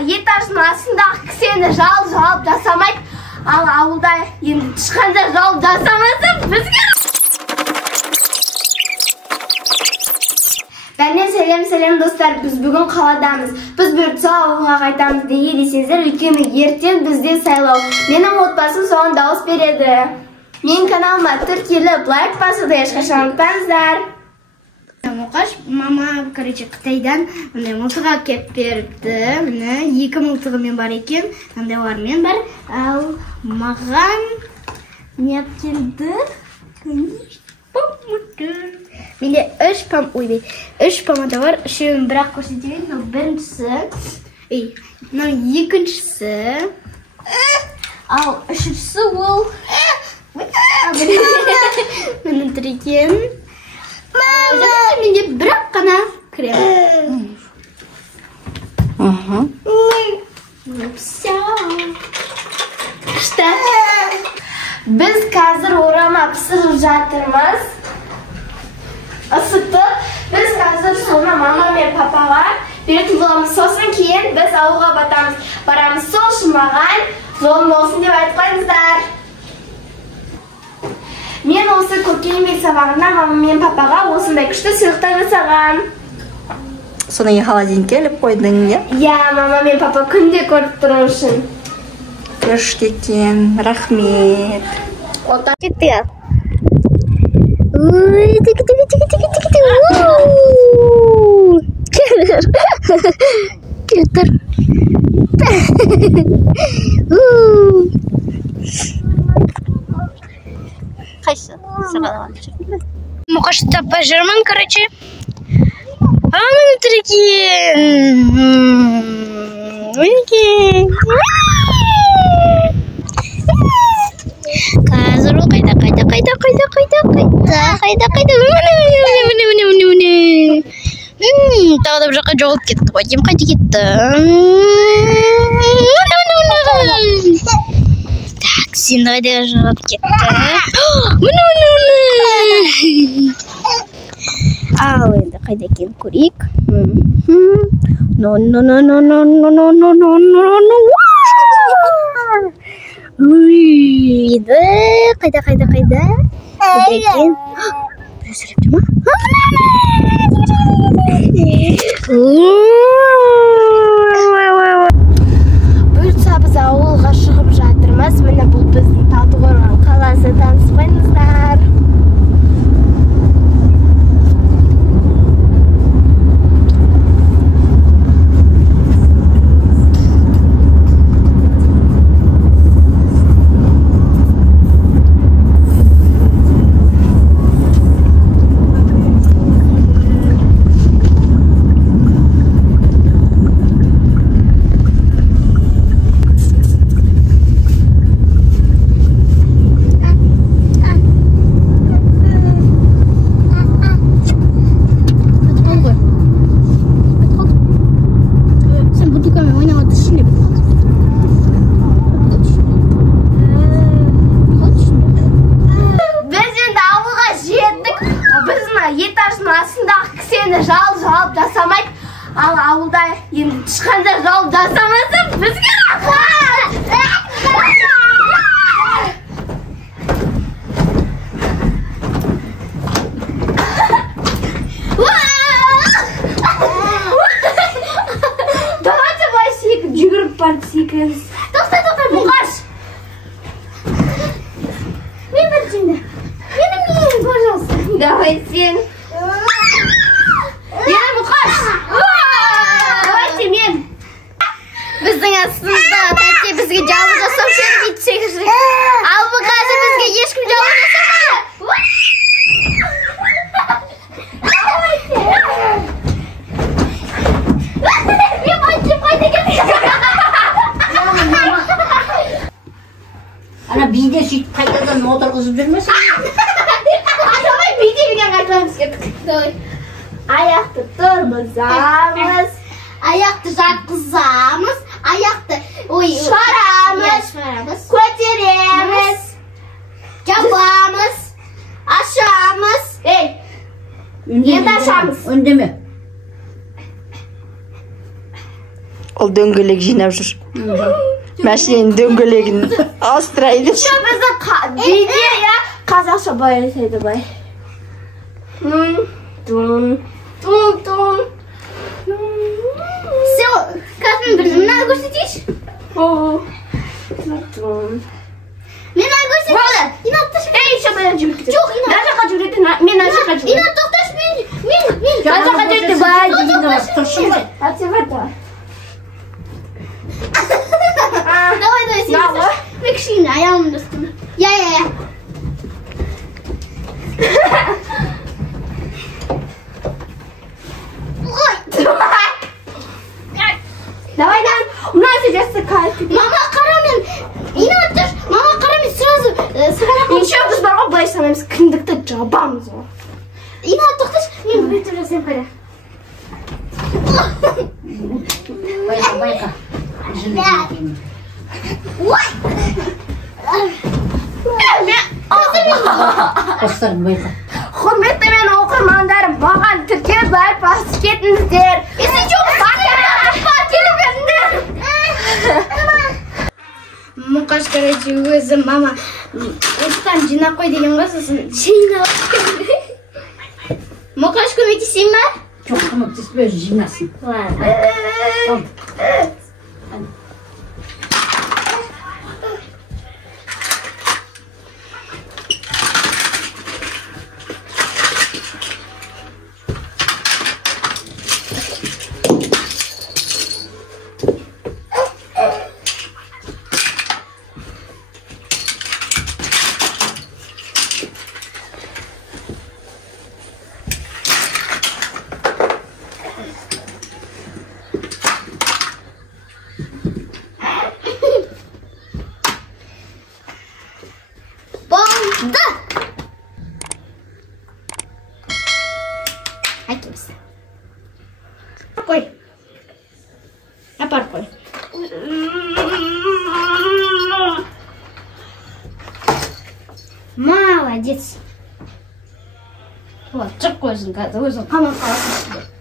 этаждың астындағы кісені жалып жасамайды. Ал ауылда енді тышқанда жалып жасамаса бізге. Сәлем достар, біз бүгін қаладамыз. Біз бұйыртса ауылға қайтамыз неге десеңіздер, өйткені ертең бізде сайлау. Менің отбасым соған дауыс береді. Менің каналыма тіркеліп, лайк басуды ешқашан ұмытпаңыздар. Мұқаш, мама, Қытайдан мылтық әкеп берді. 2 мылтығымен бар екен, андайлармен бар. Ал маған не әпкелді? Менде 3 помада бар. Үшеуін бірақ көрсетейін. Біріншісі, екіншісі, ал үшіншісі ол менің тіреген. Менде бірақ қана крем. Біз қазір орама пісіріп жатырмыз. Isıtып, biz қазір соны мама мен папаға беретін боламыз. Сосын кейін біз ауылға барамыз. Сол үшін маған жолым болсын деп айтып қойыңыздар. Мен осы көкке еңбек сабағында мама мен папаға осындай күшті сыйлықтар жасаған. Соны холодильникке іліп қойдың, иә? Иә, мама мен папа күнде көріп тұру үшін. Күшті екен, рахмет. Отан кетті. Келтір. Қайсы? Мұқашты таппай жүрмін, короче. Амын тіреген. Мінекен. Қазір ол қайда. Тағы да бір жаққа жоғалып кетті ғой. Дем қайда кетті. Так, сен қайда жоғалып кетті. Ал енді қайда екен көрейік. Қайда екен? Сөйлепті ма? Бұйыртса біз ауылға шығып жатырмыз. Міне бұл біздің Талдықорған қаласы, таныспайсыздар. Этаждың астындағы кісені жалып жасамайды. Ал ауылда енді тышқанда жалып жасамаса бізге рахмет. Давайте былай жүгіріп барып секіреміз. Тоқтай, Мұқаш. Мен біріншінде. Мені, пожалуйста. Давай сен. Ені Мұқаш. Давайте мен. Біздің астымызда тәте бізге жауы жасау шермейді секірсек. Ал бұл қазір бізге ешкім жауы жасамайды. Ана биде сөйтіп қайтадан отырғызып жүрмесін. Давай бидеменен қайтамыз кеттік. Аяқты тұрғызамыз. Аяқты жатқызамыз. Аяқты шығарамыз. Көтереміз. Жабамыз. Ашамыз. Енді ашамыз. Үндеме. Ол дөңгелек жинап жүр. Машинаның дөңгелегін ауыстырайды. Şu bizi videoya қазақша баялсайды бай. Тун. Все, Каспин бір мына көрсетейінші. Мен ана көрсетейін. Болды. Инат таш. Ей, еще баян жүгірді. Жоқ, инат. Мына жаққа жүгіреді, мен ана жаққа жүгіреді. Инат тоқташ, мен. Мына жаққа жүгіреді, баян жүгіреді. Тұршы ғой. Давай. Давай, сиңа. Мен кішкене аяғымды ұстым. Я. Давай, мына сидесі кайфы. Мама, қара мен. Инат тұр. Мама, қара мен сразу сығара. Ничего, біз бар ғой, былай санаймыз. Кіндікті жабамыз ғой. Инат тоқташ. Мен бүйтіп жасайым қайда. Байқа. Қостар байқа. Құрметті мен оқырмандарым, маған тіркеліп бәрі басып кетіңіздер. Есі жоқ, Мұқаш, короче, өзі мама осыдан жинап қой деген ғой, сосын жинап. Мұқаш, көмектесейін ба? Жоқ, көмектеспе, жинасын. Әкеміз. Қой. Апар қой. Молодец. Вот, жүр қойсын қазір, өзің қаман қаласың.